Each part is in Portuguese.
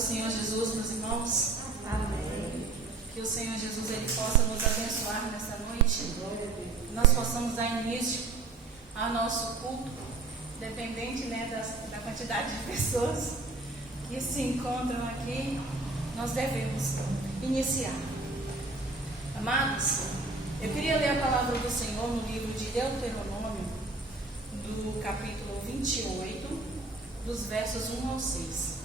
do Senhor Jesus, meus irmãos. Amém. Que o Senhor Jesus ele possa nos abençoar nessa noite. Que nós possamos dar início ao nosso culto, dependente, da quantidade de pessoas que se encontram aqui. Nós devemos iniciar. Amados, eu queria ler a palavra do Senhor no livro de Deuteronômio, do capítulo 28, dos versos 1 ao 6.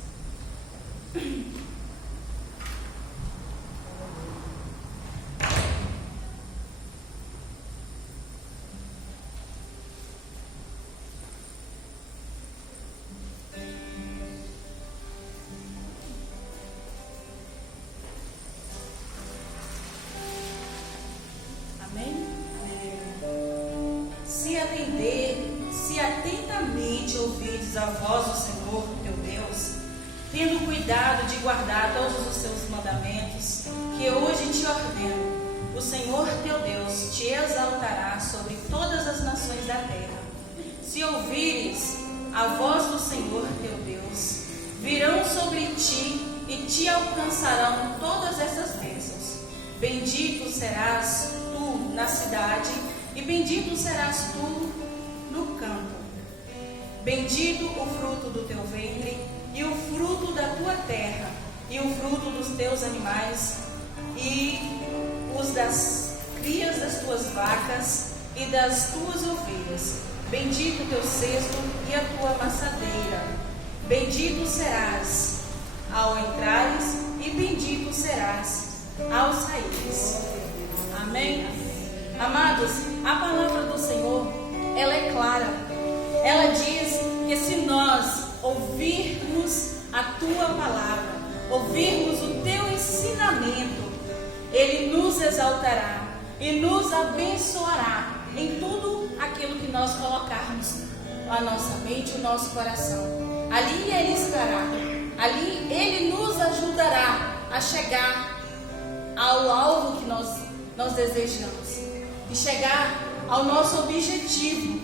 Amém? Se atentamente ouvirdes a voz do Senhor teu Deus, tendo cuidado de guardar todos os seus mandamentos, que hoje te ordeno, o Senhor teu Deus te exaltará sobre todas as nações da terra. Se ouvires a voz do Senhor teu Deus, virão sobre ti e te alcançarão todas essas bênçãos. Bendito serás tu na cidade e bendito serás tu no campo. Bendito o fruto do teu ventre e o fruto da tua terra e o fruto dos teus animais e os das crias das tuas vacas e das tuas ovelhas. Bendito o teu cesto e a tua amassadeira. Bendito serás ao entrares e bendito serás ao saíres. Amém? Amados, a palavra do Senhor, ela é clara. Ela diz que se nós ouvirmos a tua palavra, ouvirmos o teu ensinamento, ele nos exaltará e nos abençoará em tudo aquilo que nós colocarmos a nossa mente, o nosso coração. Ali ele estará, ali ele nos ajudará a chegar ao alvo que nós desejamos e chegar ao nosso objetivo,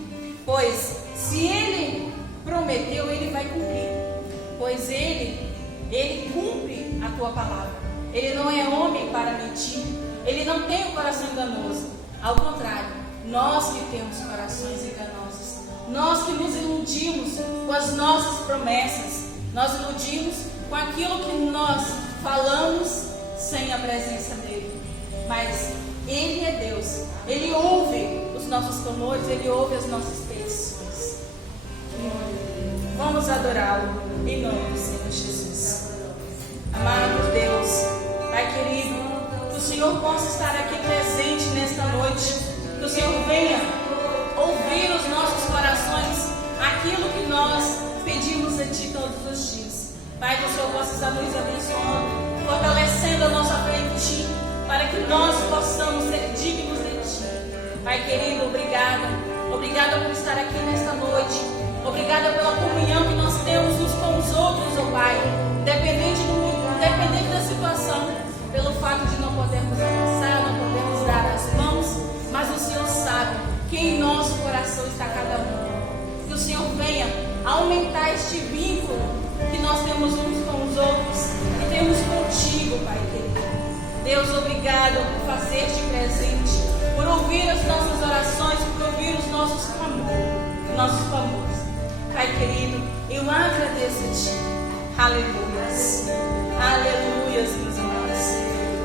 pois se ele prometeu, ele vai cumprir, pois ele cumpre a tua palavra. Ele não é homem para mentir, ele não tem o coração enganoso. Ao contrário, nós que temos corações enganosos, nós que nos iludimos com as nossas promessas, nós iludimos com aquilo que nós falamos sem a presença dele. Mas ele é Deus, ele ouve os nossos clamores, ele ouve as nossas petições. Vamos adorá-lo em nome do Senhor Jesus. Amado Deus, Pai querido, que o Senhor possa estar aqui presente nesta noite, que o Senhor venha ouvir os nossos corações, aquilo que nós pedimos a Ti todos os dias. Pai, que o Senhor possa estar nos abençoando, fortalecendo a nossa fé em Ti, para que nós possamos ser dignos de Ti. Pai querido, obrigada por estar aqui nesta noite, obrigada pela comunhão que nós temos uns com os outros, ó Pai, independente da situação, pelo fato de não podermos avançar, não podermos dar as mãos, mas o Senhor sabe que em nosso coração está cada um. Que o Senhor venha aumentar este vínculo que nós temos uns com os outros e temos contigo, Pai querido. Deus, obrigado por fazer-te presente, por ouvir as nossas orações, por ouvir os nossos clamores. Pai querido, eu agradeço a Ti. Aleluias. Aleluias, meus irmãos.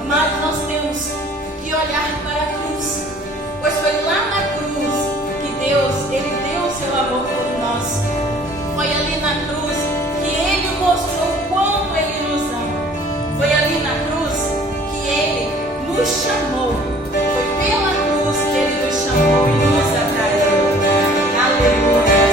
Amados, nós temos que olhar para a cruz, pois foi lá na cruz que Deus, Ele deu o seu amor por nós. Foi ali na cruz que Ele mostrou quanto Ele nos ama. Foi ali na cruz que Ele nos chamou. Foi pela cruz que Ele nos chamou e nos atraiu. Aleluia. Para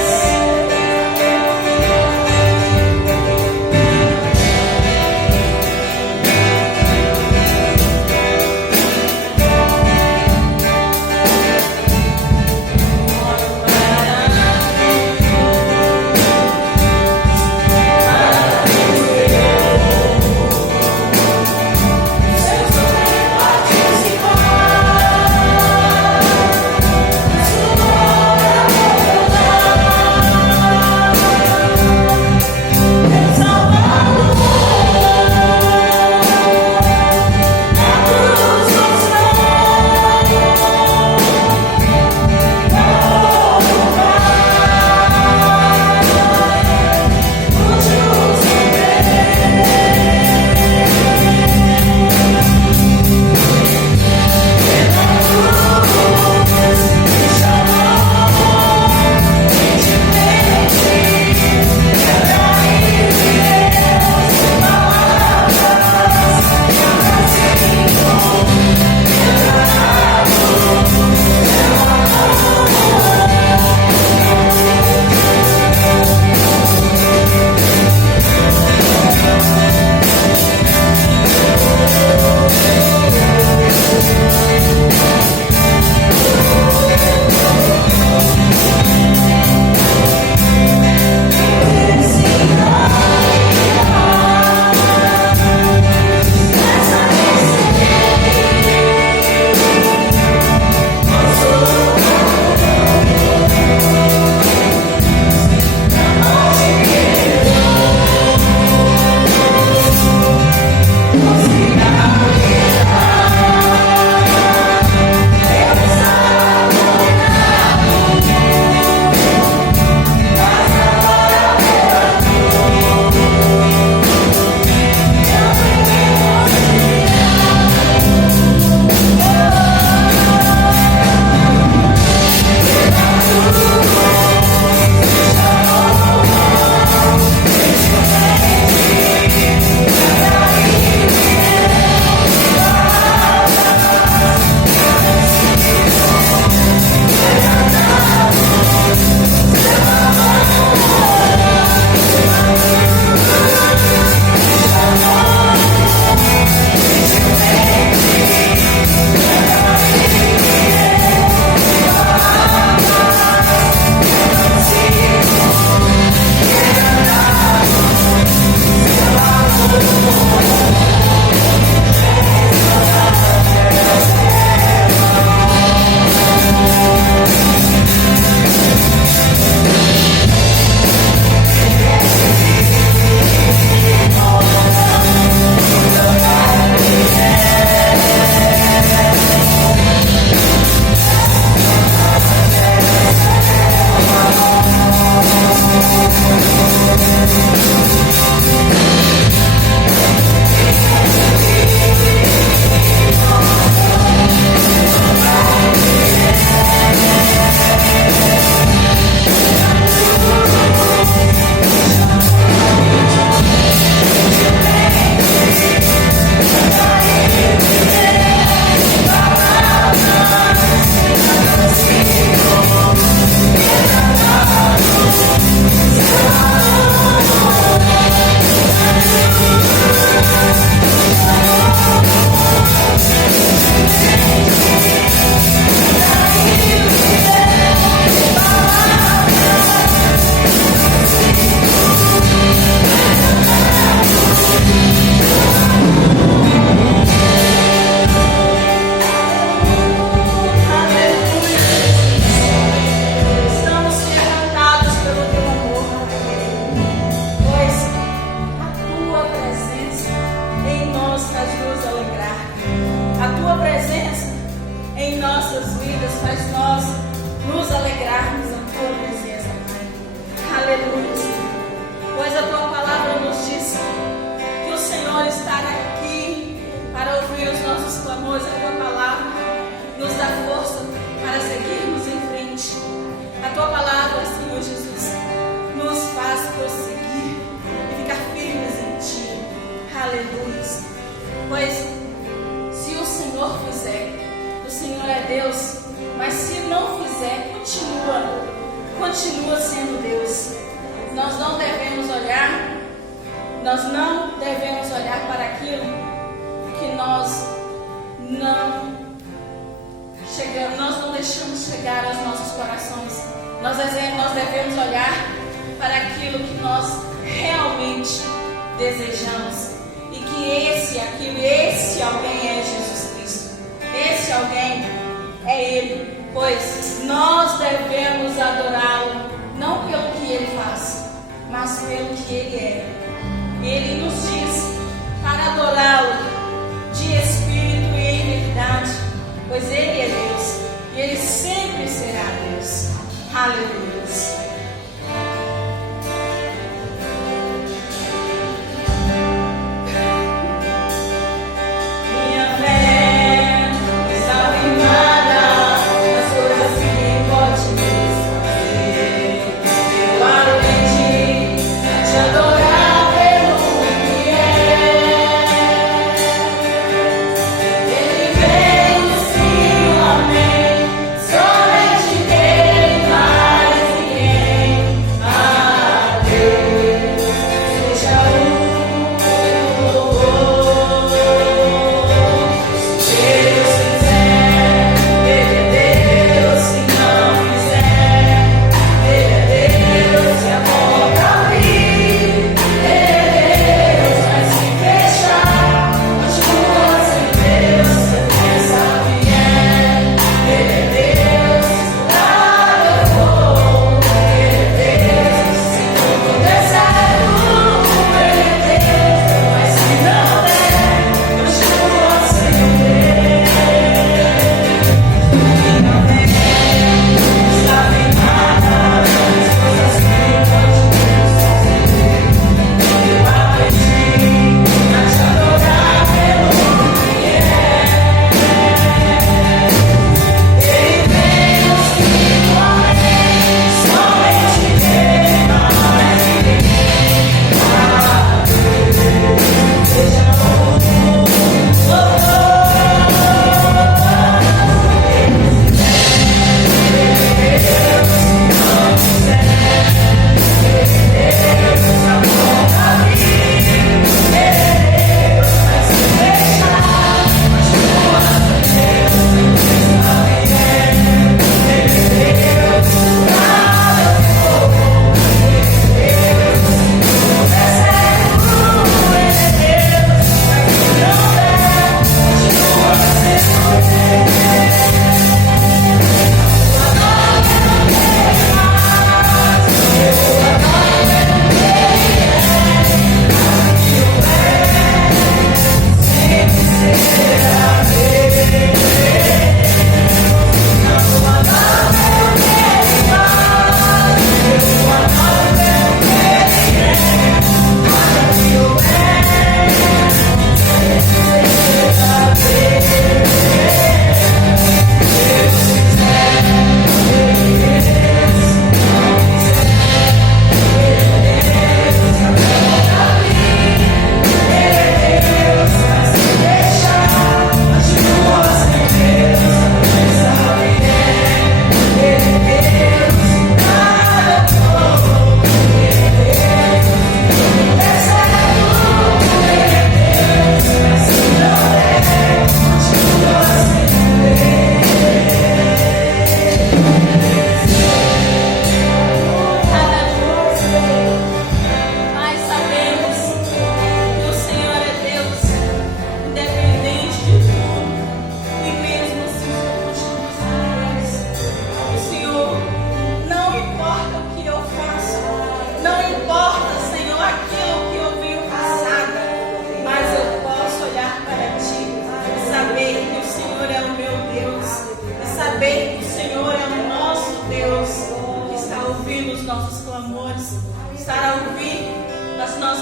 faz nós nos alegrarmos na tua presença, Pai. Aleluia, Senhor. Pois a tua palavra nos diz que o Senhor está aqui para ouvir os nossos clamores. A tua palavra nos dá força para seguirmos em frente. A tua palavra, Senhor Jesus, nos faz prosseguir e ficar firmes em ti. Aleluia. Pois se o Senhor fizer, o Senhor é Deus, mas se não fizer, continua sendo Deus. Nós não devemos olhar para aquilo que nós não deixamos chegar aos nossos corações. Nós devemos olhar para aquilo que nós realmente desejamos. E que esse alguém é Jesus Cristo. Esse alguém é Ele. Pois nós devemos adorá-lo, não pelo que Ele faz, mas pelo que Ele é. Ele nos diz para adorá-lo de espírito e em verdade, pois Ele é Deus e Ele sempre será Deus. Aleluia. Somente Ele mais ninguém.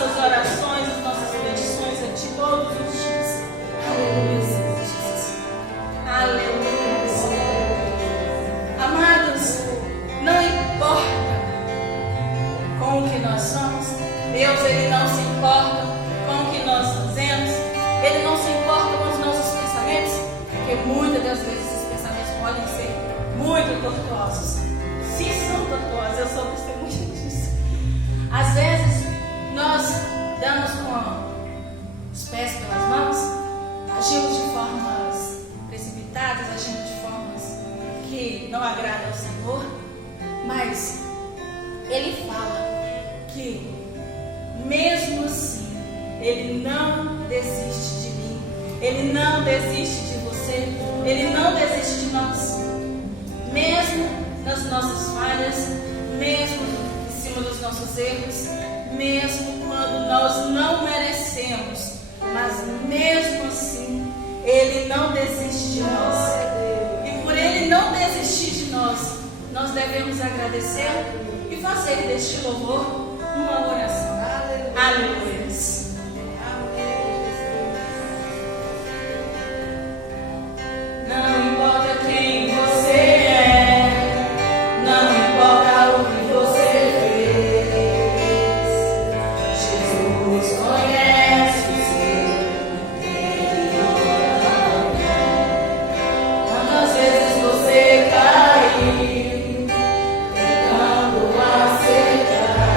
nossas orações, as nossas petições a Ti todos os dias. Aleluia, Senhor Jesus. Aleluia, Senhor. Amados, não importa com o que nós somos, Deus, Ele não se importa com o que nós fazemos, Ele não se importa com os nossos pensamentos, porque muitas das vezes esses pensamentos podem ser muito tortuosos. Se são tortuosos, eu sou testemunha disso. Às vezes, nós damos com os pés pelas mãos, agimos de formas precipitadas, agimos de formas que não agradam ao Senhor, mas Ele fala que, mesmo assim, Ele não desiste de mim, Ele não desiste de você, Ele não desiste de nós. Mesmo nas nossas falhas, mesmo em cima dos nossos erros, mesmo quando nós não merecemos, mas mesmo assim, Ele não desiste de nós. E por Ele não desistir de nós, nós devemos agradecer e fazer deste louvor uma oração. Aleluia. Não importa quem você é, não importa o que você fez, Jesus conhece o seu interior. Quantas vezes você caiu tentando acertar,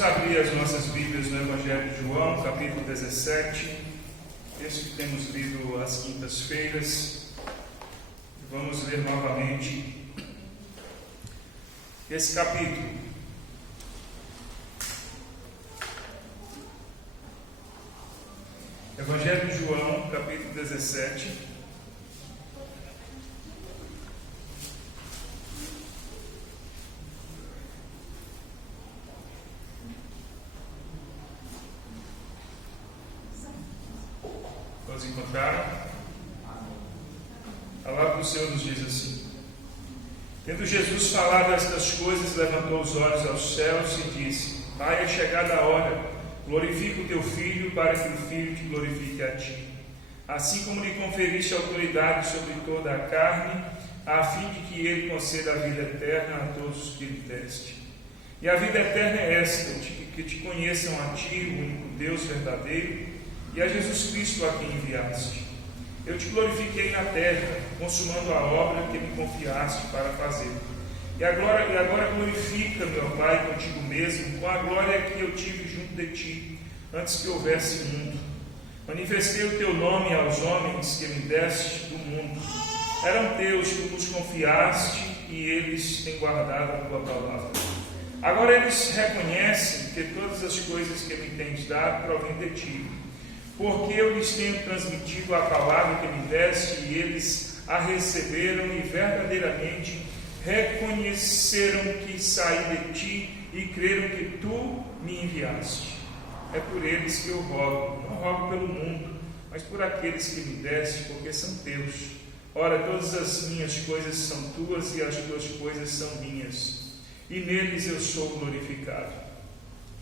Vamos abrir as nossas Bíblias no Evangelho de João, capítulo 17, texto que temos lido às quintas-feiras. Vamos ler novamente esse capítulo. Evangelho de João, capítulo 17. Todos encontraram? A palavra do Senhor nos diz assim: Tendo Jesus falado estas coisas, levantou os olhos aos céus e disse: Pai, é chegada a hora, glorifica o teu Filho, para que o Filho te glorifique a ti. Assim como lhe conferiste autoridade sobre toda a carne, a fim de que ele conceda a vida eterna a todos os que lhe deste. E a vida eterna é esta, que te conheçam a ti, o único Deus verdadeiro, e a Jesus Cristo a quem enviaste. Eu te glorifiquei na terra, consumando a obra que me confiaste para fazer. E agora glorifica, meu Pai, contigo mesmo, com a glória que eu tive junto de ti, antes que houvesse mundo. Manifestei o teu nome aos homens que me deste do mundo. Eram teus, tu nos confiaste, e eles têm guardado a tua palavra. Agora eles reconhecem que todas as coisas que me tens dado provêm de ti, porque eu lhes tenho transmitido a palavra que me deste, e eles a receberam e verdadeiramente reconheceram que saí de ti e creram que tu me enviaste. É por eles que eu rogo, não rogo pelo mundo, mas por aqueles que me deste, porque são teus. Ora, todas as minhas coisas são tuas e as tuas coisas são minhas, e neles eu sou glorificado.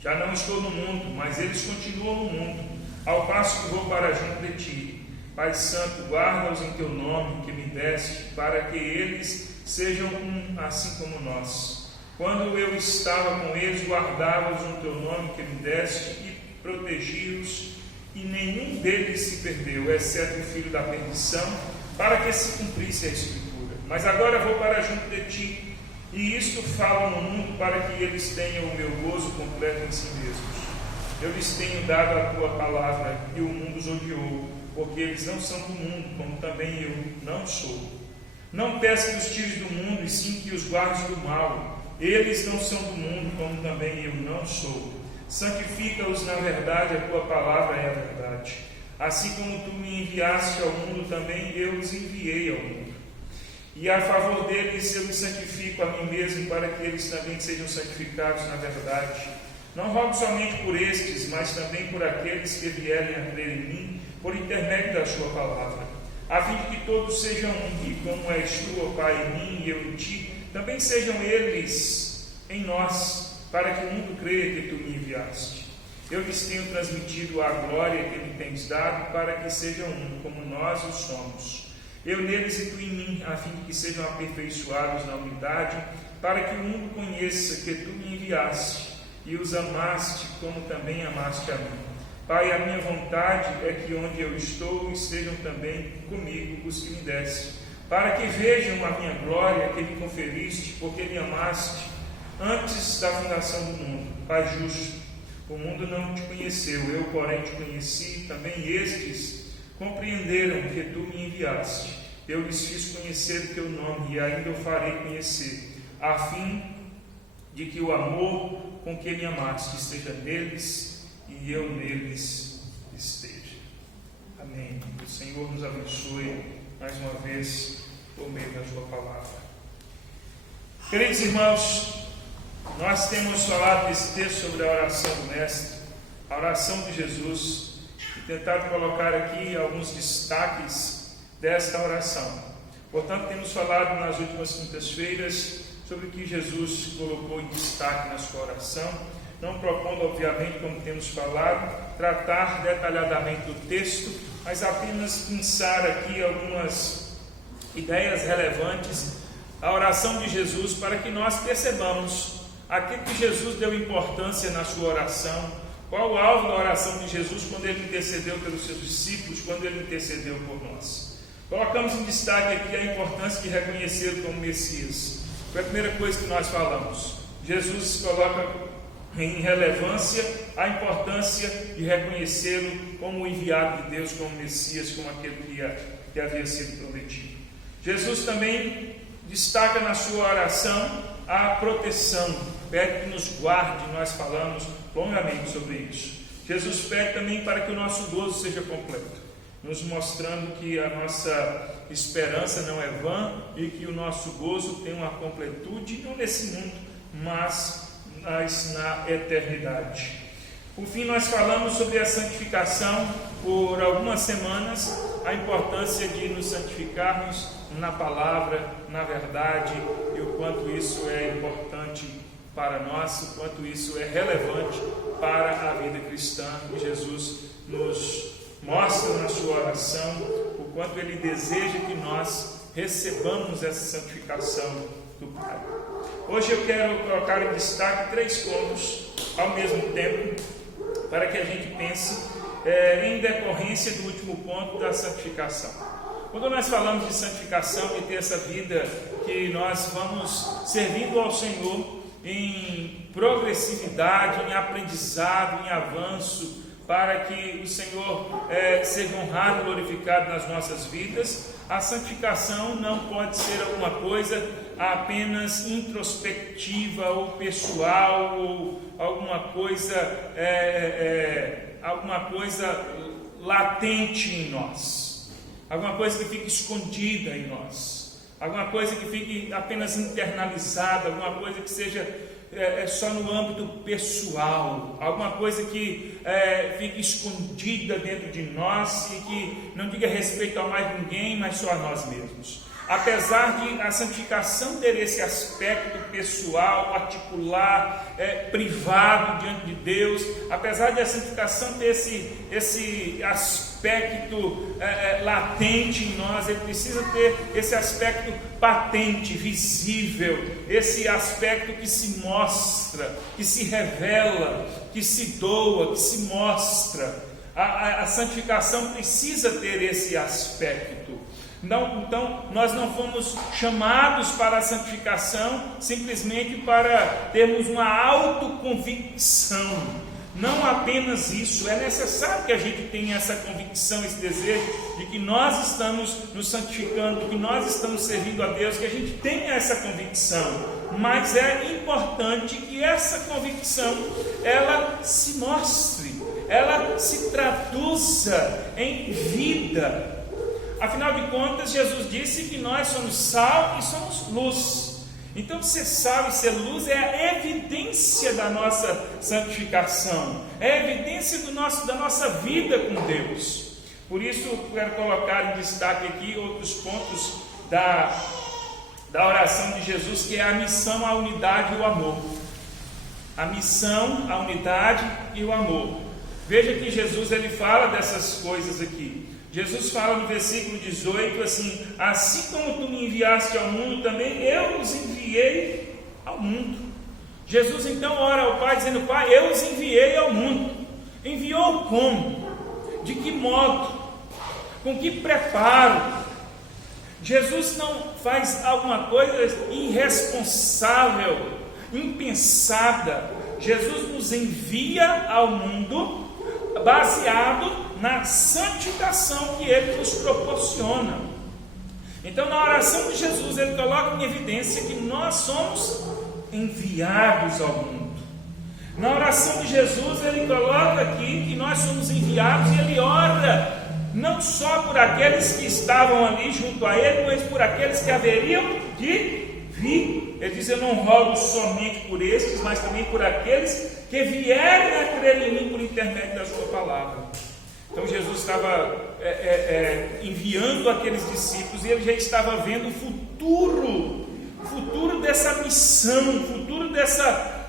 Já não estou no mundo, mas eles continuam no mundo, ao passo que vou para junto de ti. Pai Santo, guarda-os em teu nome que me deste, para que eles sejam um, assim como nós. Quando eu estava com eles, guardava-os no teu nome que me deste e protegi-os, e nenhum deles se perdeu, exceto o filho da perdição, para que se cumprisse a Escritura. Mas agora vou para junto de ti, e isto falo no mundo, para que eles tenham o meu gozo completo em si mesmos. Eu lhes tenho dado a tua palavra, e o mundo os odiou, porque eles não são do mundo, como também eu não sou. Não peço que os tires do mundo, e sim que os guardes do mal. Eles não são do mundo, como também eu não sou. Santifica-os na verdade, a tua palavra é a verdade. Assim como tu me enviaste ao mundo, também eu os enviei ao mundo. E a favor deles eu me santifico a mim mesmo, para que eles também sejam santificados na verdade. Não rogo somente por estes, mas também por aqueles que vierem a crer em mim, por intermédio da sua palavra, a fim de que todos sejam um, e como és tu, ó Pai, em mim e eu em ti, também sejam eles em nós, para que o mundo creia que tu me enviaste. Eu lhes tenho transmitido a glória que me tens dado, para que sejam um, como nós o somos. Eu neles e tu em mim, a fim de que sejam aperfeiçoados na unidade, para que o mundo conheça que tu me enviaste, e os amaste como também amaste a mim. Pai, a minha vontade é que onde eu estou estejam também comigo os que me deste, para que vejam a minha glória que me conferiste, porque me amaste antes da fundação do mundo. Pai justo, o mundo não te conheceu, eu porém te conheci, também estes compreenderam que tu me enviaste. Eu lhes fiz conhecer o teu nome e ainda o farei conhecer, a fim de que o amor com que me amaste esteja neles e eu neles esteja. Amém. O Senhor nos abençoe mais uma vez por meio da sua palavra. Queridos irmãos, nós temos falado nesse texto sobre a oração do Mestre, a oração de Jesus, e tentado colocar aqui alguns destaques desta oração. Portanto, temos falado nas últimas quintas-feiras sobre o que Jesus colocou em destaque na sua oração, não propondo, obviamente, como temos falado, tratar detalhadamente do texto, mas apenas pensar aqui algumas ideias relevantes à oração de Jesus, para que nós percebamos aquilo que Jesus deu importância na sua oração, qual o alvo da oração de Jesus quando ele intercedeu pelos seus discípulos, quando ele intercedeu por nós. Colocamos em destaque aqui a importância de reconhecê-lo como Messias. Foi a primeira coisa que nós falamos. Jesus coloca em relevância a importância de reconhecê-lo como o enviado de Deus, como Messias, como aquele que havia sido prometido. Jesus também destaca na sua oração a proteção, pede que nos guarde, nós falamos longamente sobre isso. Jesus pede também para que o nosso gozo seja completo, nos mostrando que a nossa esperança não é vã e que o nosso gozo tem uma completude, não nesse mundo, mas na eternidade. Por fim, nós falamos sobre a santificação por algumas semanas, a importância de nos santificarmos na palavra, na verdade, e o quanto isso é importante para nós, o quanto isso é relevante para a vida cristã. E Jesus nos mostra na sua oração o quanto Ele deseja que nós recebamos essa santificação do Pai. Hoje eu quero colocar em destaque 3 pontos ao mesmo tempo, para que a gente pense em decorrência do último ponto da santificação. Quando nós falamos de santificação e ter essa vida que nós vamos servindo ao Senhor em progressividade, em aprendizado, em avanço, para que o Senhor seja honrado e glorificado nas nossas vidas, a santificação não pode ser alguma coisa apenas introspectiva ou pessoal, ou alguma coisa latente em nós, alguma coisa que fique escondida em nós, alguma coisa que fique apenas internalizada, alguma coisa que seja só no âmbito pessoal, alguma coisa que fique escondida dentro de nós e que não diga respeito a mais ninguém, mas só a nós mesmos. Apesar de a santificação ter esse aspecto pessoal, particular, privado diante de Deus, apesar de a santificação ter esse aspecto latente em nós, ele precisa ter esse aspecto patente, visível, esse aspecto que se mostra, que se revela, que se doa, que se mostra. A santificação precisa ter esse aspecto. Então, nós não fomos chamados para a santificação simplesmente para termos uma autoconvicção. Não apenas isso, é necessário que a gente tenha essa convicção, esse desejo de que nós estamos nos santificando, que nós estamos servindo a Deus, que a gente tenha essa convicção. Mas é importante que essa convicção, ela se mostre, ela se traduza em vida. Afinal de contas, Jesus disse que nós somos sal e somos luz. Então, ser sal e ser luz é a evidência da nossa santificação, é a evidência da nossa vida com Deus. Por isso, quero colocar em destaque aqui outros pontos da oração de Jesus, que é a missão, a unidade e o amor. A missão, a unidade e o amor. Veja que Jesus ele fala dessas coisas aqui. Jesus fala no versículo 18 assim: assim como tu me enviaste ao mundo, também eu os enviei ao mundo. Jesus então ora ao Pai dizendo: Pai, eu os enviei ao mundo. Enviou como? De que modo? Com que preparo? Jesus não faz alguma coisa irresponsável, impensada. Jesus nos envia ao mundo baseado na santificação que Ele nos proporciona. Então, na oração de Jesus, Ele coloca em evidência que nós somos enviados ao mundo. Na oração de Jesus, Ele coloca aqui que nós somos enviados, e Ele ora não só por aqueles que estavam ali junto a Ele, mas por aqueles que haveriam de vir. Ele diz: eu não rogo somente por estes, mas também por aqueles que vierem a crer em mim por intermédio da sua palavra. Então Jesus estava enviando aqueles discípulos, e ele já estava vendo o futuro dessa missão, o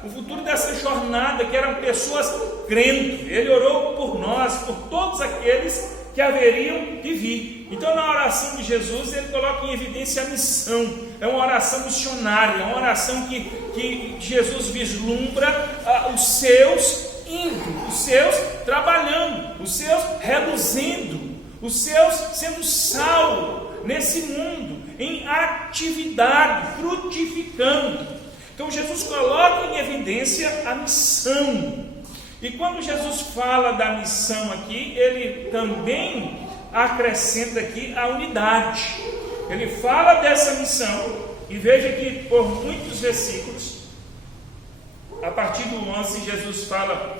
futuro dessa jornada, que eram pessoas crendo. Ele orou por nós, por todos aqueles que haveriam de vir. Então, na oração de Jesus, ele coloca em evidência a missão. É uma oração missionária, é uma oração que Jesus vislumbra os seus indo, os seus trabalhando, os seus reluzindo, os seus sendo sal nesse mundo, em atividade, frutificando. Então Jesus coloca em evidência a missão. E quando Jesus fala da missão aqui, ele também acrescenta aqui a unidade. Ele fala dessa missão, e veja que por muitos versículos, a partir do 11, Jesus fala: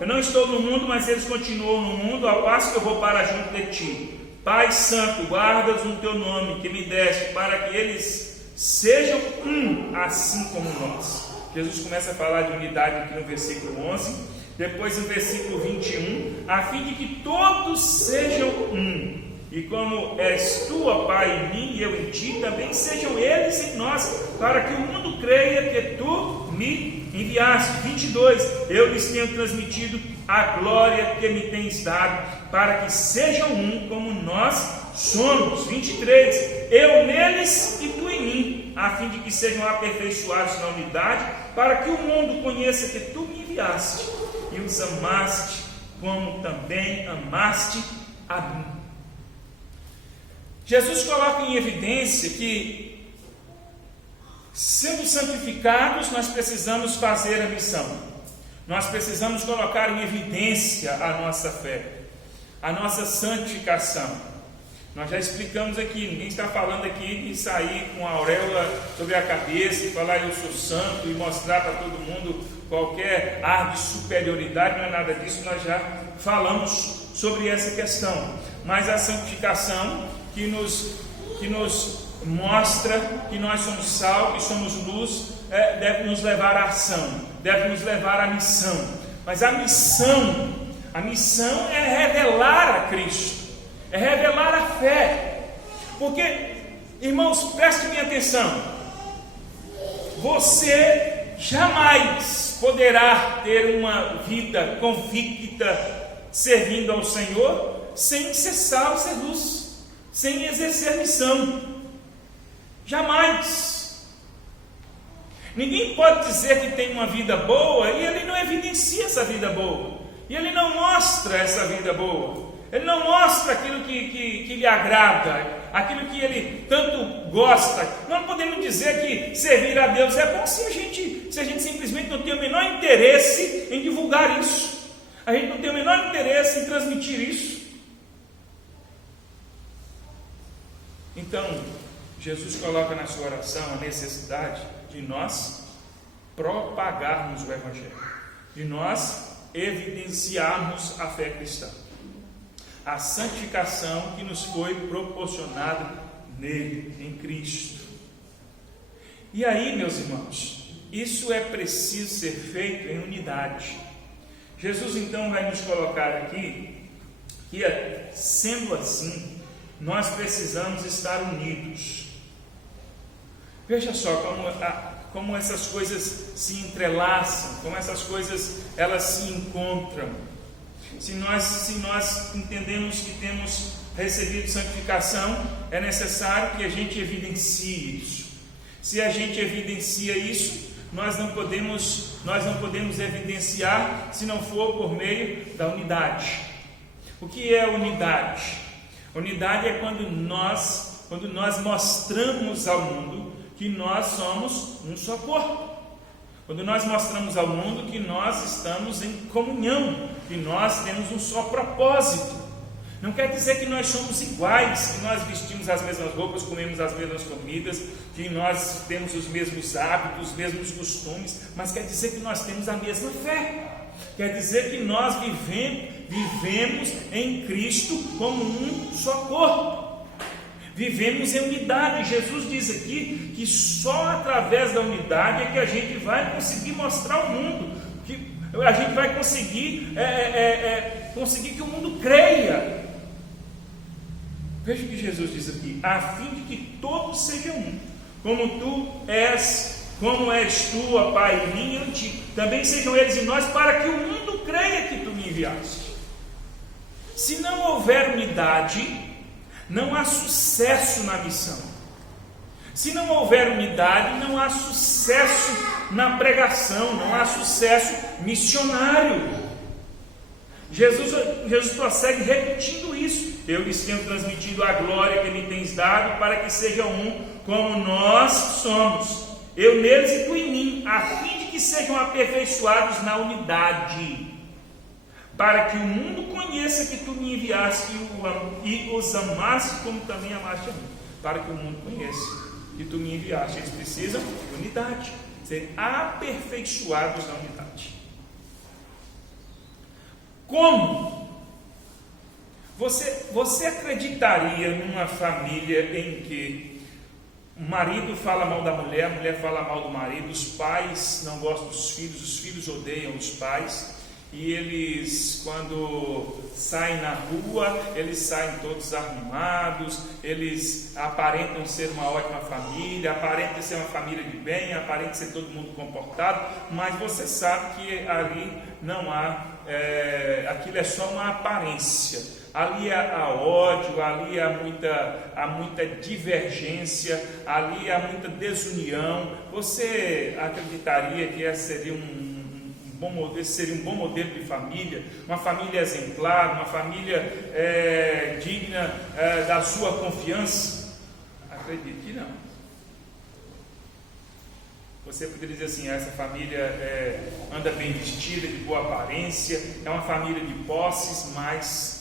eu não estou no mundo, mas eles continuam no mundo, ao passo que eu vou para junto de ti. Pai Santo, guardas no teu nome que me deste, para que eles sejam um, assim como nós. Jesus começa a falar de unidade aqui no versículo 11, depois no versículo 21, a fim de que todos sejam um. E como és tu, ó Pai, em mim e eu em ti, também sejam eles em nós, para que o mundo creia que tu me enviaste. 22, eu lhes tenho transmitido a glória que me tens dado, para que sejam um como nós somos. 23, eu neles e tu em mim, a fim de que sejam aperfeiçoados na unidade, para que o mundo conheça que tu me enviaste e os amaste, como também amaste a mim. Jesus coloca em evidência que, sendo santificados, nós precisamos fazer a missão. Nós precisamos colocar em evidência a nossa fé, a nossa santificação. Nós já explicamos aqui, ninguém está falando aqui de sair com a auréola sobre a cabeça e falar eu sou santo e mostrar para todo mundo qualquer ar de superioridade, não é nada disso, nós já falamos sobre essa questão. Mas a santificação que nos mostra que nós somos sal, que somos luz, deve nos levar à ação, deve nos levar à missão. Mas a missão é revelar a Cristo, é revelar a fé. Porque, irmãos, prestem minha atenção, você jamais poderá ter uma vida convicta servindo ao Senhor sem ser sal, ser luz, sem exercer missão. Jamais. Ninguém pode dizer que tem uma vida boa e ele não evidencia essa vida boa, e ele não mostra essa vida boa, ele não mostra aquilo que lhe agrada, aquilo que ele tanto gosta. Nós não podemos dizer que servir a Deus é bom se a gente simplesmente não tem o menor interesse em divulgar isso, a gente não tem o menor interesse em transmitir isso. Então, Jesus coloca na sua oração a necessidade de nós propagarmos o Evangelho, de nós evidenciarmos a fé cristã, a santificação que nos foi proporcionada nele, em Cristo. E aí, meus irmãos, isso é preciso ser feito em unidade. Jesus então vai nos colocar aqui que, sendo assim, nós precisamos estar unidos. Veja só como essas coisas se entrelaçam, como essas coisas elas se encontram. Se nós entendemos que temos recebido santificação, é necessário que a gente evidencie isso. Se a gente evidencia isso, nós não podemos evidenciar se não for por meio da unidade. O que é unidade? Unidade é quando nós mostramos ao mundo que nós somos um só corpo. Quando nós mostramos ao mundo que nós estamos em comunhão, que nós temos um só propósito. Não quer dizer que nós somos iguais, que nós vestimos as mesmas roupas, comemos as mesmas comidas, que nós temos os mesmos hábitos, os mesmos costumes, mas quer dizer que nós temos a mesma fé. Quer dizer que nós vivemos em Cristo como um só corpo. Vivemos em unidade. Jesus diz aqui que só através da unidade é que a gente vai conseguir mostrar ao mundo, que a gente vai conseguir que o mundo creia. Veja o que Jesus diz aqui: a fim de que todos sejam um, como és tu, ó Pai, em mim e em ti, também sejam eles em nós, para que o mundo creia que tu me enviaste. Se não houver unidade, não há sucesso na missão. Se não houver unidade, não há sucesso na pregação, não há sucesso missionário. Jesus prossegue repetindo isso: eu lhes tenho transmitido a glória que me tens dado, para que sejam um como nós somos. eu neles e tu em mim, a fim de que sejam aperfeiçoados na unidade, para que o mundo conheça que tu me enviaste e os amaste como também amaste a mim. Para que o mundo conheça que tu me enviaste. Eles precisam de unidade, serem aperfeiçoados na unidade. Como? Você acreditaria numa família em que o marido fala mal da mulher, a mulher fala mal do marido, os pais não gostam dos filhos, os filhos odeiam os pais, e eles, quando saem na rua, eles saem todos arrumados, eles aparentam ser uma ótima família, aparentam ser uma família de bem, aparentam ser todo mundo comportado, mas você sabe que ali não há, aquilo é só uma aparência. Ali há ódio, ali há muita divergência, ali há muita desunião. Você acreditaria que esse seria um bom modelo de família, uma família exemplar, uma família digna da sua confiança? Acredito que não. Você poderia dizer assim: essa família anda bem vestida, de boa aparência, é uma família de posses, mas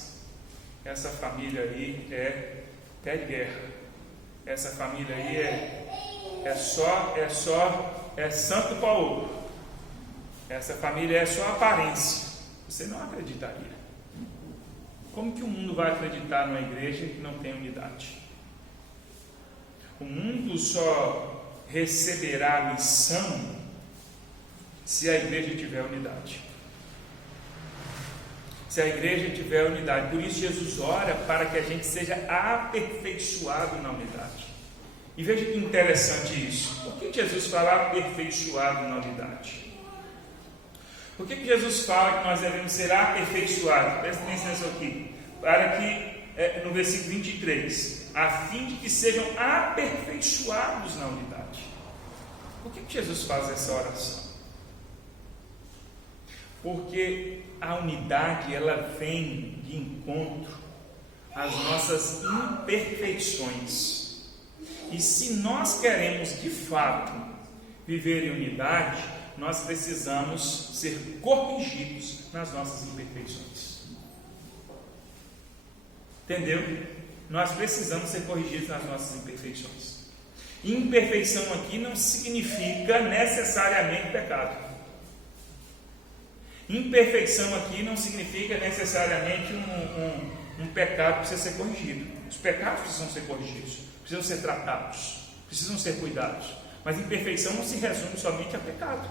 essa família aí é pé de guerra. Essa família aí é santo para ouro. Essa família é só aparência. Você não acreditaria. Como que o mundo vai acreditar numa igreja que não tem unidade? O mundo só receberá a missão se a igreja tiver unidade. Se a igreja tiver unidade. Por isso Jesus ora para que a gente seja aperfeiçoado na unidade. E veja que interessante isso. Por que Jesus fala aperfeiçoado na unidade? Por que Jesus fala que nós devemos ser aperfeiçoados? Presta atenção aqui. Para que, no versículo 23, a fim de que sejam aperfeiçoados na unidade. Por que Jesus faz essa oração? Porque a unidade, ela vem de encontro às nossas imperfeições. E se nós queremos de fato viver em unidade, nós precisamos ser corrigidos nas nossas imperfeições. Entendeu? Nós precisamos ser corrigidos nas nossas imperfeições. Imperfeição aqui não significa necessariamente pecado. Imperfeição aqui não significa necessariamente um pecado que precisa ser corrigido. Os pecados precisam ser corrigidos, precisam ser tratados, precisam ser cuidados. Mas imperfeição não se resume somente a pecado.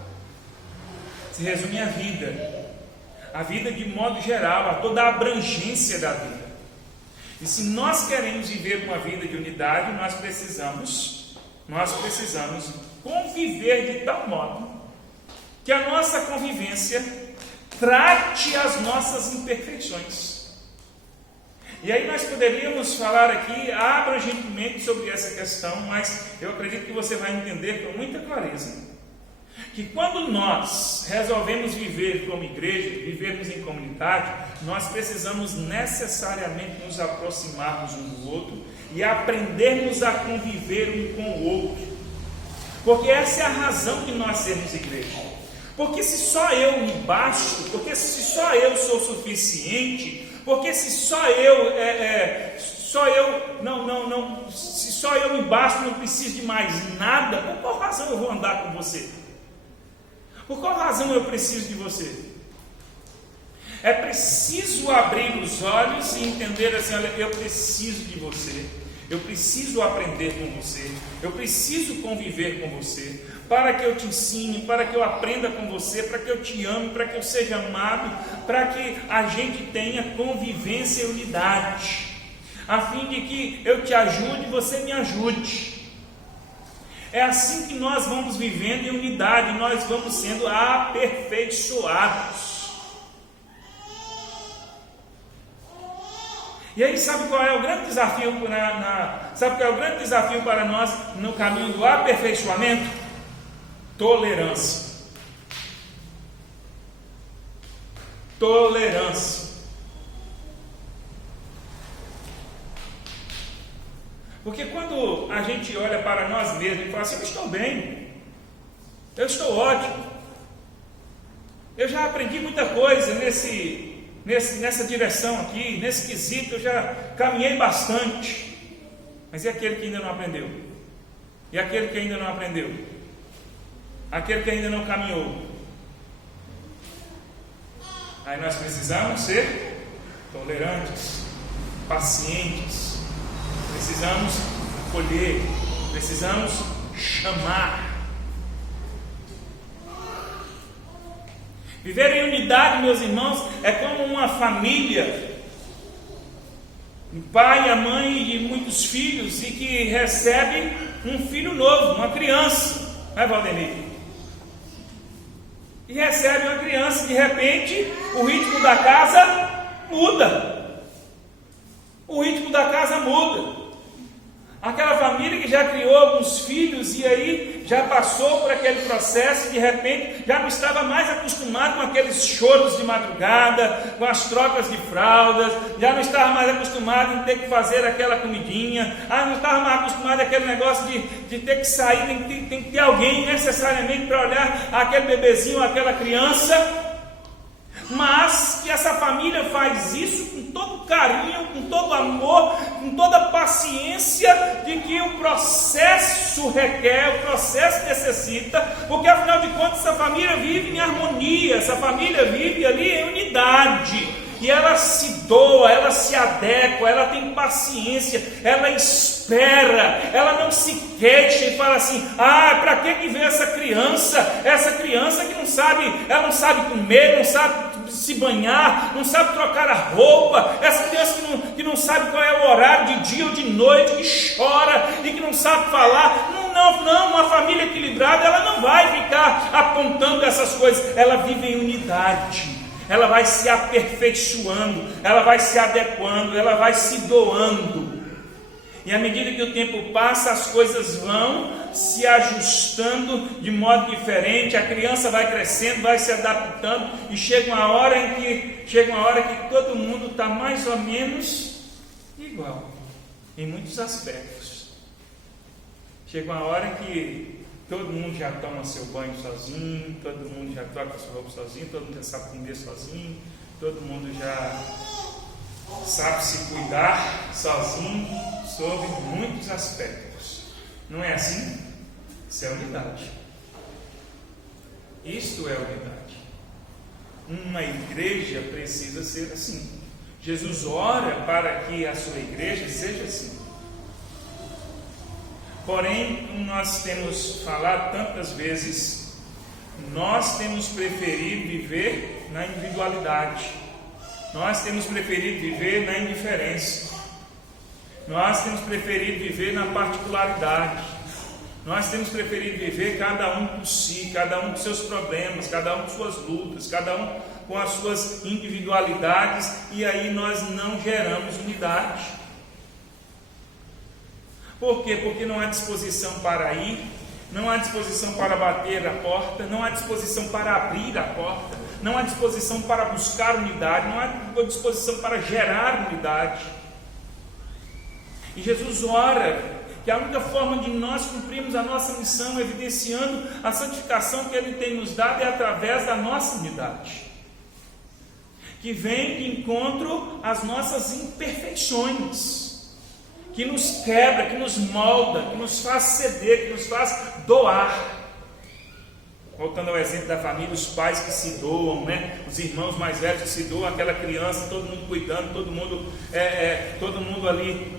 Se resume à vida de modo geral, a toda a abrangência da vida. E se nós queremos viver uma vida de unidade, nós precisamos conviver de tal modo que a nossa convivência trate as nossas imperfeições. E aí nós poderíamos falar aqui abrangentemente sobre essa questão, mas eu acredito que você vai entender com muita clareza que quando nós resolvemos viver como igreja, vivermos em comunidade, nós precisamos necessariamente nos aproximarmos um do outro e aprendermos a conviver um com o outro, porque essa é a razão de nós sermos igreja. Porque se só eu me basto, porque se só eu sou suficiente, porque se só eu se só eu me basto, não preciso de mais nada, por qual razão eu vou andar com você? Por qual razão eu preciso de você? É preciso abrir os olhos e entender assim: olha, eu preciso de você, eu preciso aprender com você, eu preciso conviver com você, para que eu te ensine, para que eu aprenda com você, para que eu te ame, para que eu seja amado, para que a gente tenha convivência e unidade, a fim de que eu te ajude e você me ajude. É assim que nós vamos vivendo em unidade, nós vamos sendo aperfeiçoados. E aí, sabe qual é o grande desafio sabe qual é o grande desafio para nós no caminho do aperfeiçoamento? Tolerância. Tolerância. Porque quando a gente olha para nós mesmos e fala assim: eu estou bem, Eu estou ótimo. Eu já aprendi muita coisa nessa direção aqui, nesse quesito, eu já caminhei bastante. Mas e aquele que ainda não aprendeu? E aquele que ainda não aprendeu? Aquele que ainda não caminhou? Aí nós precisamos ser tolerantes, pacientes, precisamos acolher, precisamos chamar. Viver em unidade, meus irmãos, é como uma família, o pai, a mãe e muitos filhos, e que recebe um filho novo, uma criança, não é, Valdemir? E recebe uma criança, de repente, o ritmo da casa muda. O ritmo da casa muda. Aquela família que já criou alguns filhos e aí já passou por aquele processo, de repente já não estava mais acostumado com aqueles choros de madrugada, com as trocas de fraldas, já não estava mais acostumado em ter que fazer aquela comidinha, não estava mais acostumado àquele negócio de ter que sair, tem que ter alguém necessariamente para olhar aquele bebezinho, aquela criança. Mas que essa família faz isso com todo carinho, com todo amor, com toda paciência de que o processo requer, o processo necessita, porque afinal de contas essa família vive em harmonia, essa família vive ali em unidade. E ela se doa, ela se adequa, ela tem paciência, ela espera, ela não se queixa e fala assim: para que veio essa criança que não sabe, ela não sabe comer, não sabe se banhar, não sabe trocar a roupa, essa criança que não sabe qual é o horário de dia ou de noite, que chora e que não sabe falar. Não, uma família equilibrada, ela não vai ficar apontando essas coisas, ela vive em unidade. Ela vai se aperfeiçoando, ela vai se adequando, ela vai se doando. E à medida que o tempo passa, as coisas vão se ajustando de modo diferente, a criança vai crescendo, vai se adaptando, e chega uma hora que todo mundo está mais ou menos igual, em muitos aspectos. Chega uma hora que todo mundo já toma seu banho sozinho, todo mundo já troca sua roupa sozinho, todo mundo já sabe comer sozinho, todo mundo já sabe se cuidar sozinho, sobre muitos aspectos. Não é assim? Isso é unidade. Isto é unidade. Uma igreja precisa ser assim. Jesus ora para que a sua igreja seja assim. Porém, como nós temos falado tantas vezes, nós temos preferido viver na individualidade, nós temos preferido viver na indiferença, nós temos preferido viver na particularidade, nós temos preferido viver cada um por si, cada um com seus problemas, cada um com suas lutas, cada um com as suas individualidades, e aí nós não geramos unidade. Por quê? Porque não há disposição para ir, não há disposição para bater a porta, não há disposição para abrir a porta, não há disposição para buscar unidade, não há disposição para gerar unidade. E Jesus ora que a única forma de nós cumprirmos a nossa missão, evidenciando a santificação que Ele tem nos dado, é através da nossa unidade, que vem de encontro às nossas imperfeições, que nos quebra, que nos molda, que nos faz ceder, que nos faz doar. Voltando ao exemplo da família, os pais que se doam, né? Os irmãos mais velhos que se doam, aquela criança, todo mundo cuidando, todo mundo ali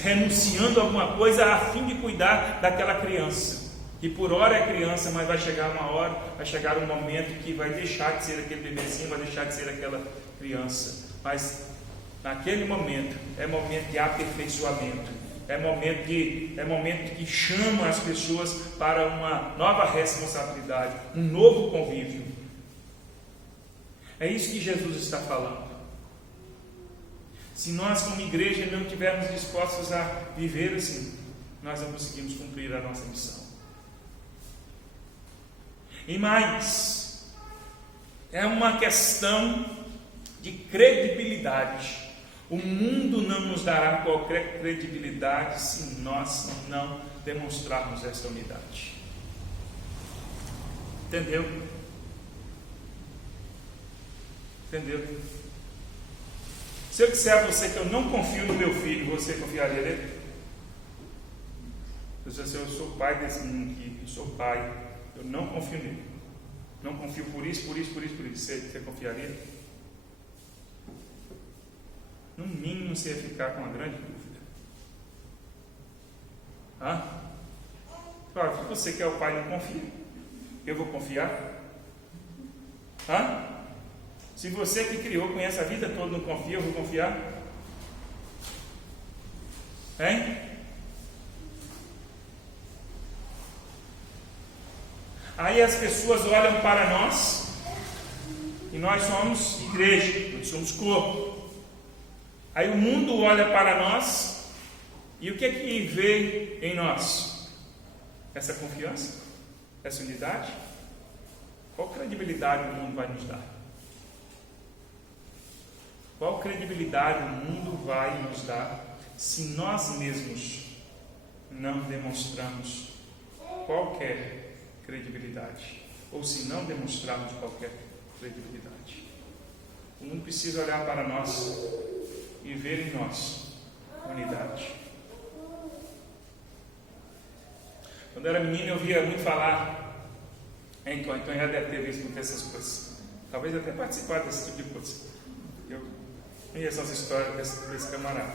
renunciando a alguma coisa a fim de cuidar daquela criança, que por hora é criança, mas vai chegar uma hora, vai chegar um momento que vai deixar de ser aquele bebezinho, vai deixar de ser aquela criança, mas naquele momento é momento de aperfeiçoamento, é momento que chama as pessoas para uma nova responsabilidade, um novo convívio. É isso que Jesus está falando. Se nós como igreja não estivermos dispostos a viver assim, nós não conseguimos cumprir a nossa missão. E mais, é uma questão de credibilidade. O mundo não nos dará qualquer credibilidade se nós não demonstrarmos essa unidade. Entendeu? Se eu disser a você que eu não confio no meu filho, você confiaria nele? Eu disse assim, eu sou pai desse menino aqui, eu sou pai, eu não confio nele. Não confio por isso. Você confiaria? No mínimo você ia ficar com uma grande dúvida. Claro, se você que é o pai não confia, eu vou confiar? Se você que criou, conhece a vida toda, não confia, eu vou confiar? Hein? Aí as pessoas olham para nós, e nós somos igreja, nós somos corpo. Aí o mundo olha para nós, e o que é que vê em nós? Essa confiança? Essa unidade? Qual credibilidade o mundo vai nos dar? Qual credibilidade o mundo vai nos dar se nós mesmos não demonstramos qualquer credibilidade? Ou se não demonstrarmos qualquer credibilidade? O mundo precisa olhar para nós e ver em nós unidade. Quando eu era menino, eu via muito falar, então já deve ter visto muitas essas coisas, talvez até participar desse tipo de coisa. Eu conheço as histórias desse camarada.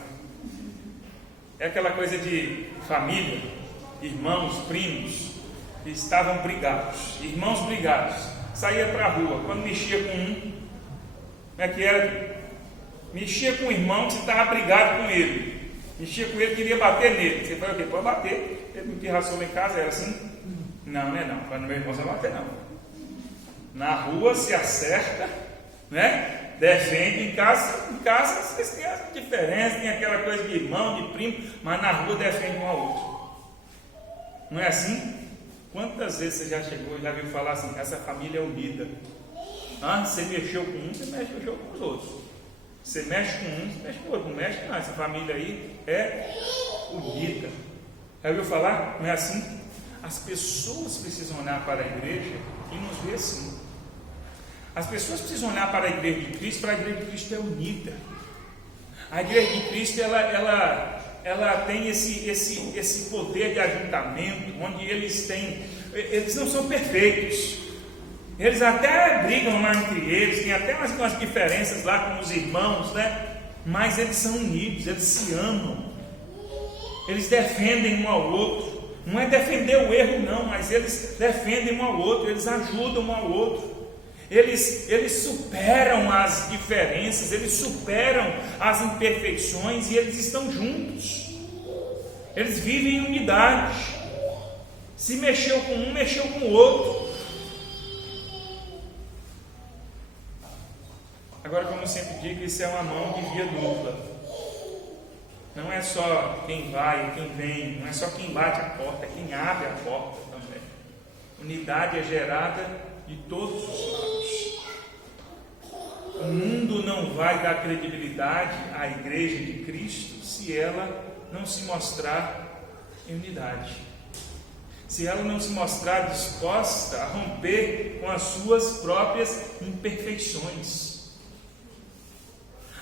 É aquela coisa de família, irmãos, primos, que estavam brigados, irmãos brigados, saía para a rua, quando mexia com um, como é que era? Mexia com o irmão que estava brigado com ele, mexia com ele, queria bater nele. Você falou o quê? Pode bater. Ele me pirraçou lá em casa, era assim? Não, não é não, para no meu irmão você não bater não. Na rua se acerta, né? Defende. Em casa vocês têm as diferenças, tem aquela coisa de irmão, de primo, mas na rua defende um ao outro. Não é assim? Quantas vezes você já chegou e já viu falar assim, essa família é unida? Você mexeu com um, você mexeu com os outros. Você mexe com um, você mexe com o outro. Não mexe não, essa família aí é unida. Já viu falar? Não é assim? As pessoas precisam olhar para a igreja e nos ver assim. As pessoas precisam olhar para a igreja de Cristo, para a igreja de Cristo é unida. A igreja de Cristo, ela tem esse poder de ajuntamento, onde eles não são perfeitos. Eles até brigam lá entre eles, tem até umas diferenças lá com os irmãos, né? Mas eles são unidos, eles se amam. Eles defendem um ao outro. Não é defender o erro não, mas eles defendem um ao outro, eles ajudam um ao outro. Eles superam as diferenças, eles superam as imperfeições e eles estão juntos. Eles vivem em unidade. Se mexeu com um, mexeu com o outro. Agora, como eu sempre digo, isso é uma mão de via dupla. Não é só quem vai, quem vem, não é só quem bate a porta, é quem abre a porta também. Unidade é gerada de todos os lados. O mundo não vai dar credibilidade à igreja de Cristo se ela não se mostrar em unidade. Se ela não se mostrar disposta a romper com as suas próprias imperfeições.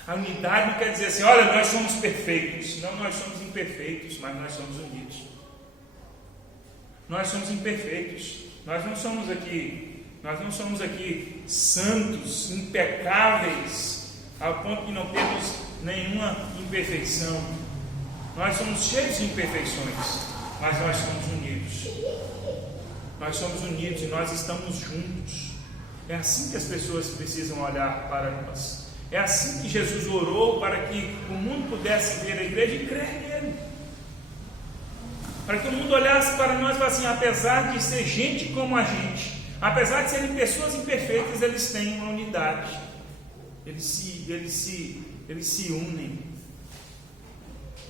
A unidade não quer dizer assim, olha, nós somos perfeitos. Não, nós somos imperfeitos, mas nós somos unidos. Nós somos imperfeitos. Nós não somos aqui santos, impecáveis, ao ponto de não termos nenhuma imperfeição. Nós somos cheios de imperfeições, mas nós somos unidos. Nós somos unidos e nós estamos juntos. É assim que as pessoas precisam olhar para nós. É assim que Jesus orou para que o mundo pudesse ver a igreja e crer nele. Para que o mundo olhasse para nós e falasse assim, apesar de ser gente como a gente, apesar de serem pessoas imperfeitas, eles têm uma unidade. Eles se unem.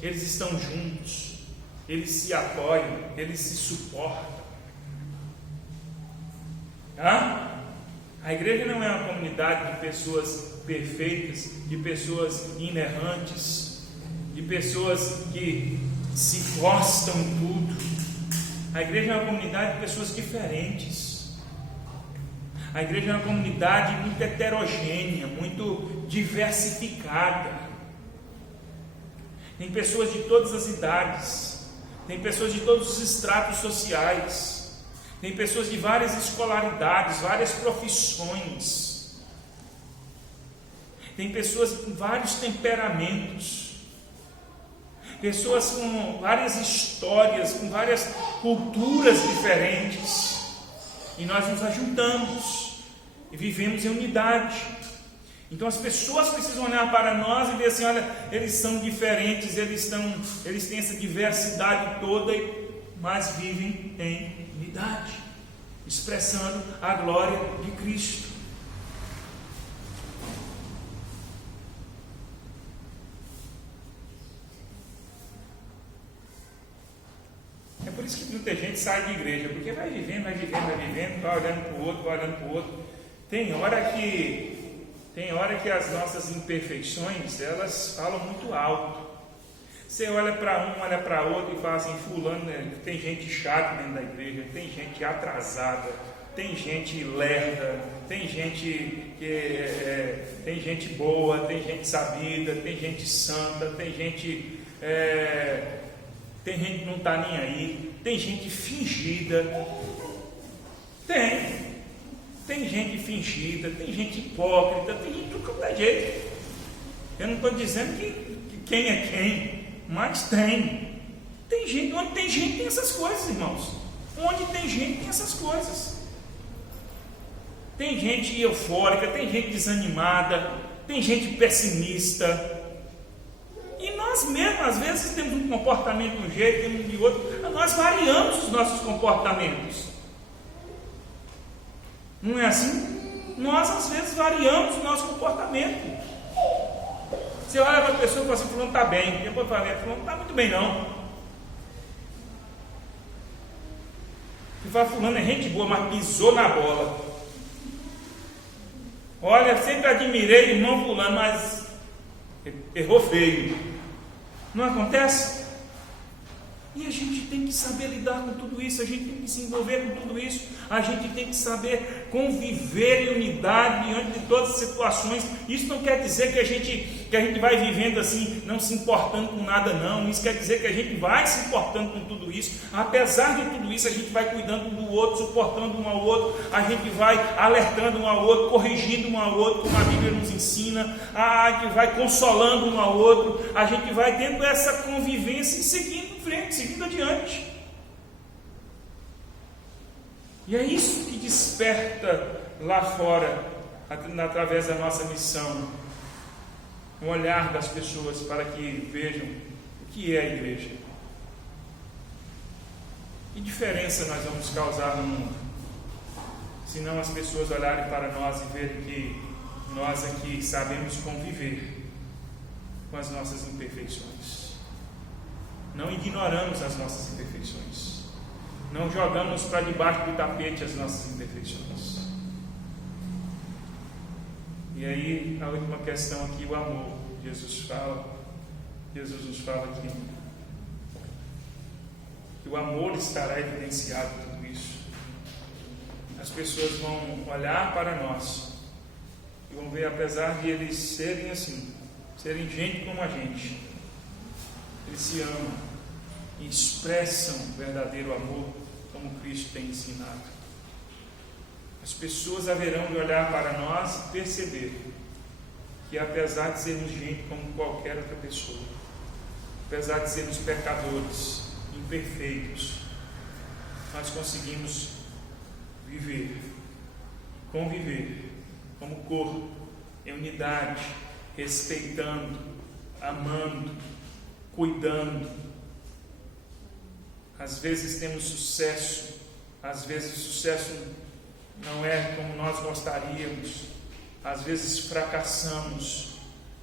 Eles estão juntos. Eles se apoiam. Eles se suportam. A igreja não é uma comunidade de pessoas perfeitas, de pessoas inerrantes, de pessoas que se gostam em tudo. A igreja é uma comunidade de pessoas diferentes. A igreja é uma comunidade muito heterogênea, muito diversificada. Tem pessoas de todas as idades, tem pessoas de todos os estratos sociais, tem pessoas de várias escolaridades, várias profissões, tem pessoas com vários temperamentos, pessoas com várias histórias, com várias culturas diferentes, e nós nos ajuntamos e vivemos em unidade. Então as pessoas precisam olhar para nós e ver assim: olha, eles são diferentes, eles têm essa diversidade toda, mas vivem em unidade, expressando a glória de Cristo. É por isso que muita gente sai de igreja, porque vai vivendo, vai olhando para o outro, vai olhando para o outro. Tem hora que as nossas imperfeições, elas falam muito alto. Você olha para um, olha para outro e fala assim: fulano, né? Tem gente chata dentro da igreja, tem gente atrasada, tem gente lerda, tem gente tem gente boa, tem gente sabida, tem gente santa, tem gente que não está nem aí, tem gente fingida, tem gente fingida, tem gente hipócrita, tem gente de qualquer jeito. Eu não estou dizendo que quem é quem, mas tem gente. Onde tem gente tem essas coisas, irmãos. Onde tem gente tem essas coisas. Tem gente eufórica, tem gente desanimada, tem gente pessimista. E nós mesmos, às vezes, temos um comportamento de um jeito, temos de outro. Nós variamos os nossos comportamentos. Não é assim? Nós, às vezes, variamos o nosso comportamento. Você olha para a pessoa e fala assim: fulano está bem. E depois fala: fulano não está muito bem, não. Você fala: fulano é gente boa, mas pisou na bola. Olha, sempre admirei o irmão fulano, mas errou feio. Não acontece? E a gente tem que saber lidar com tudo isso, a gente tem que se envolver com tudo isso, a gente tem que saber conviver em unidade diante de todas as situações. Isso não quer dizer que a gente vai vivendo assim, não se importando com nada, não. Isso quer dizer que a gente vai se importando com tudo isso. Apesar de tudo isso, a gente vai cuidando um do outro, suportando um ao outro, a gente vai alertando um ao outro, corrigindo um ao outro, como a Bíblia nos ensina, a gente vai consolando um ao outro, a gente vai tendo essa convivência e seguindo em frente, seguindo adiante. E é isso que desperta lá fora, através da nossa missão, o olhar das pessoas para que vejam o que é a igreja. Que diferença nós vamos causar no mundo, se não as pessoas olharem para nós e verem que nós aqui sabemos conviver com as nossas imperfeições. Não ignoramos as nossas imperfeições. Não jogamos para debaixo do tapete as nossas imperfeições. E aí, a última questão aqui, o amor. Jesus nos fala aqui que o amor estará evidenciado em tudo isso. As pessoas vão olhar para nós e vão ver, apesar de eles serem assim, serem gente como a gente, eles se amam e expressam o verdadeiro amor como Cristo tem ensinado. As pessoas haverão de olhar para nós e perceber que, apesar de sermos gente como qualquer outra pessoa, apesar de sermos pecadores, imperfeitos, nós conseguimos viver, conviver como corpo, em unidade, respeitando, amando, cuidando. Às vezes temos sucesso, às vezes o sucesso não é como nós gostaríamos, às vezes fracassamos,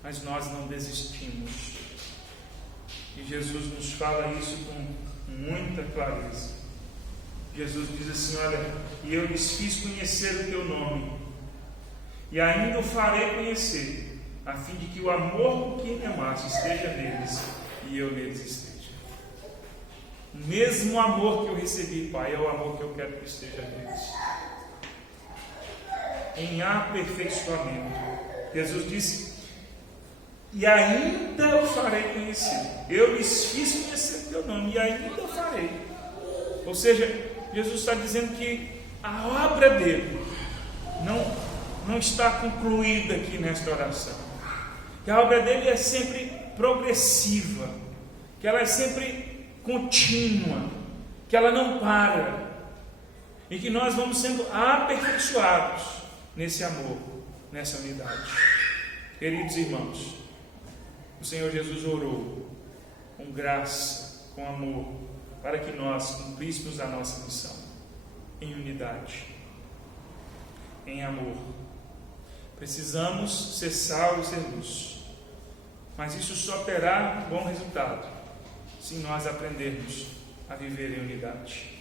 mas nós não desistimos. E Jesus nos fala isso com muita clareza. Jesus diz assim: olha, e eu lhes fiz conhecer o teu nome, e ainda o farei conhecer, a fim de que o amor com que me amaste esteja neles, e eu neles esteja. O mesmo amor que eu recebi, Pai, é o amor que eu quero que esteja neles. em aperfeiçoamento. Jesus disse: e ainda eu farei conhecido. Eu lhes fiz conhecer teu nome, e ainda eu farei. Ou seja, Jesus está dizendo que a obra dele não está concluída aqui nesta oração. Que a obra dele é sempre progressiva, que ela é sempre contínua, que ela não para, e que nós vamos sendo aperfeiçoados nesse amor, nessa unidade. Queridos irmãos, o Senhor Jesus orou com graça, com amor, para que nós cumpríssemos a nossa missão em unidade, em amor. Precisamos ser sal e ser luz, mas isso só terá bom resultado se nós aprendermos a viver em unidade.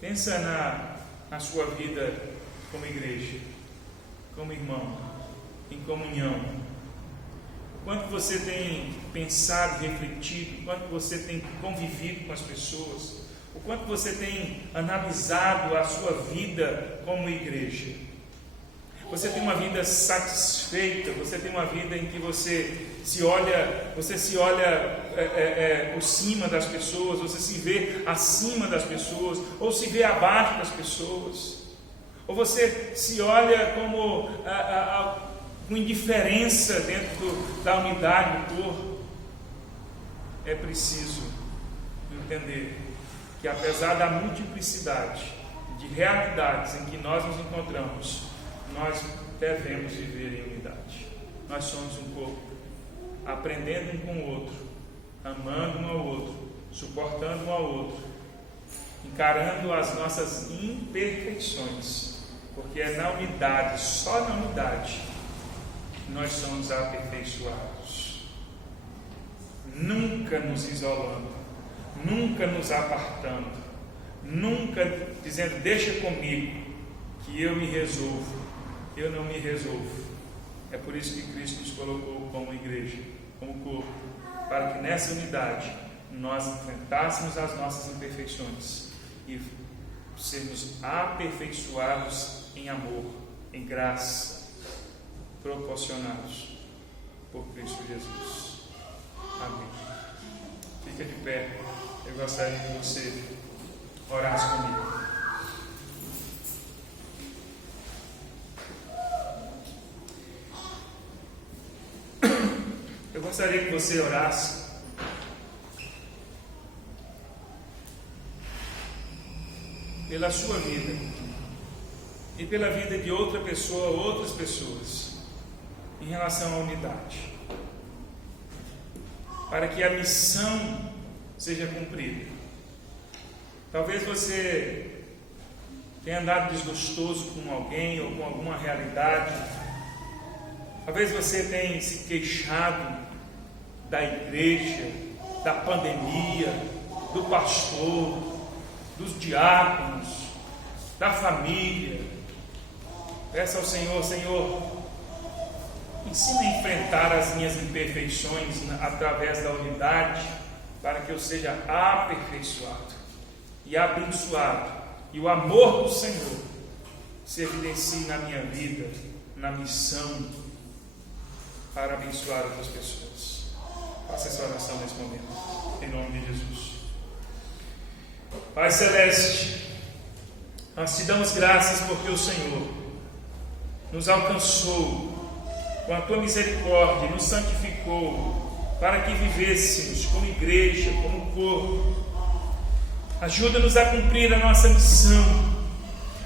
Pensa na sua vida como igreja, como irmão, em comunhão. O quanto você tem pensado e refletido, o quanto você tem convivido com as pessoas, o quanto você tem analisado a sua vida como igreja. Você tem uma vida satisfeita, você tem uma vida em que você se olha por cima das pessoas, você se vê acima das pessoas, ou se vê abaixo das pessoas, ou você se olha como com indiferença dentro da unidade do corpo. É preciso entender que, apesar da multiplicidade de realidades em que nós nos encontramos, nós devemos viver em unidade. Nós somos um corpo, aprendendo um com o outro, amando um ao outro, suportando um ao outro, encarando as nossas imperfeições, porque é na unidade, só na unidade, que nós somos aperfeiçoados. Nunca nos isolando, nunca nos apartando, nunca dizendo: deixa comigo, que eu me resolvo. Eu não me resolvo. É por isso que Cristo nos colocou como igreja, como corpo, para que nessa unidade nós enfrentássemos as nossas imperfeições e sermos aperfeiçoados em amor, em graça, proporcionados por Cristo Jesus. Amém. Fica de pé. Eu gostaria que você orasse comigo. Eu gostaria que você orasse pela sua vida e pela vida de outra pessoa, outras pessoas, em relação à unidade, para que a missão seja cumprida. Talvez você tenha andado desgostoso com alguém ou com alguma realidade. Talvez você tenha se queixado da igreja, da pandemia, do pastor, dos diáconos, da família. Peça ao Senhor: Senhor, ensina a enfrentar as minhas imperfeições através da unidade, para que eu seja aperfeiçoado e abençoado, e o amor do Senhor se evidencie na minha vida, na missão, para abençoar outras pessoas. Faça essa oração nesse momento, em nome de Jesus. Pai Celeste, nós te damos graças porque o Senhor nos alcançou com a tua misericórdia e nos santificou para que vivêssemos como igreja, como corpo. Ajuda-nos a cumprir a nossa missão.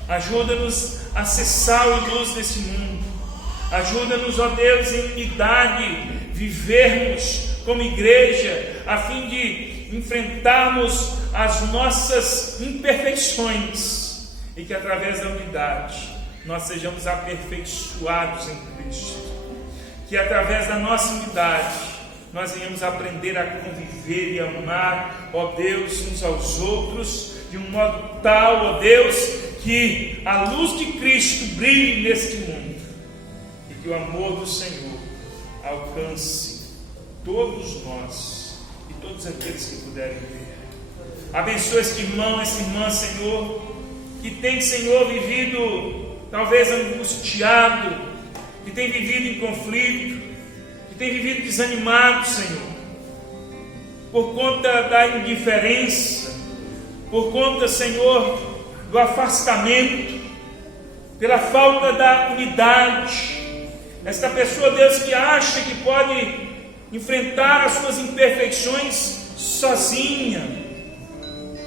Ajuda-nos a ser sal e luz nesse mundo. Ajuda-nos, ó Deus, em unidade, vivermos como igreja, a fim de enfrentarmos as nossas imperfeições e que através da unidade nós sejamos aperfeiçoados em Cristo. Que através da nossa unidade nós venhamos aprender a conviver e amar, ó Deus, uns aos outros, de um modo tal, ó Deus, que a luz de Cristo brilhe neste mundo e que o amor do Senhor alcance todos nós e todos aqueles que puderem ver. Abençoa este irmão, essa irmã, Senhor, que tem, Senhor, vivido talvez angustiado, que tem vivido em conflito, que tem vivido desanimado, Senhor, por conta da indiferença, por conta, Senhor, do afastamento, pela falta da unidade. Esta pessoa, Deus, que acha que pode enfrentar as suas imperfeições sozinha,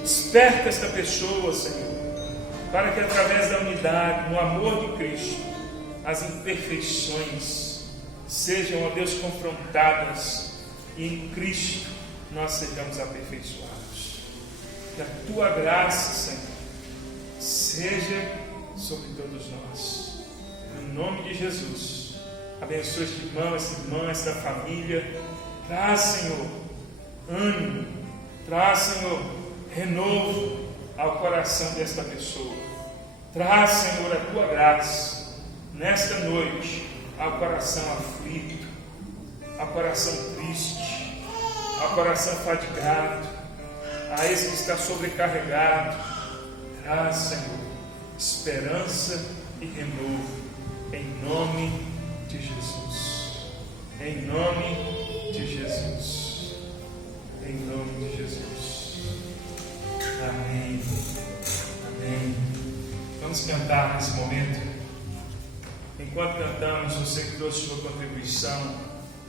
desperta esta pessoa, Senhor, para que através da unidade, no amor de Cristo, as imperfeições sejam, ó Deus, confrontadas e em Cristo nós sejamos aperfeiçoados. Que a tua graça, Senhor, seja sobre todos nós. Em nome de Jesus, abençoa este irmão, essa irmã, esta família. Traz, Senhor, ânimo, traz, Senhor, renovo ao coração desta pessoa. Traz, Senhor, a tua graça nesta noite ao coração aflito, ao coração triste, ao coração fadigado, a esse que está sobrecarregado. Traz, Senhor, esperança e renovo, em nome de Jesus. Em nome de Jesus. Em nome de Jesus. Amém. Amém. Vamos cantar nesse momento. Enquanto cantamos, você que trouxe sua contribuição,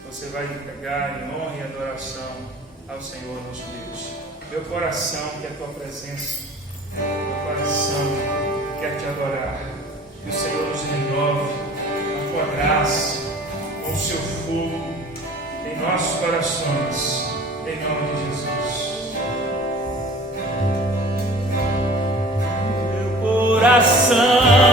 você vai entregar em honra e adoração ao Senhor nosso Deus. Meu coração quer a tua presença, meu coração quer te adorar. Que o Senhor nos renove a tua graça, com o seu fogo em nossos corações, em nome de Jesus. Meu coração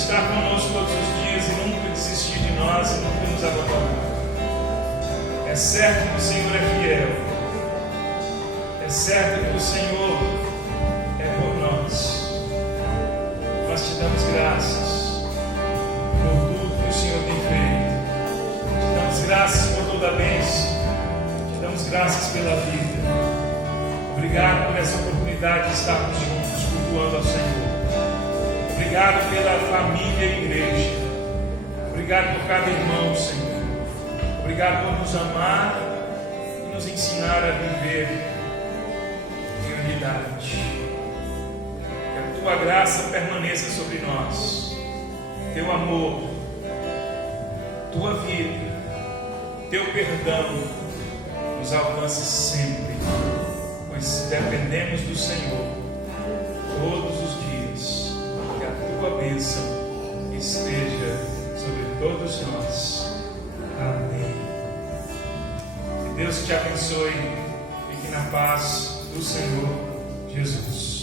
estar conosco todos os dias e nunca desistir de nós e nunca nos abandonar. É certo que o Senhor é fiel. É certo que o Senhor é por nós. Nós te damos graças por tudo que o Senhor tem feito. Te damos graças por toda a bênção. Te damos graças pela vida. Obrigado por essa oportunidade de estarmos juntos, cultuando ao Senhor. Obrigado pela família e igreja. Obrigado por cada irmão, Senhor. Obrigado por nos amar e nos ensinar a viver em unidade. Que a tua graça permaneça sobre nós. Teu amor, tua vida, teu perdão nos alcance sempre, pois dependemos do Senhor todos os dias. Que a tua bênção esteja sobre todos nós. Amém. Que Deus te abençoe. Fique na paz do Senhor Jesus.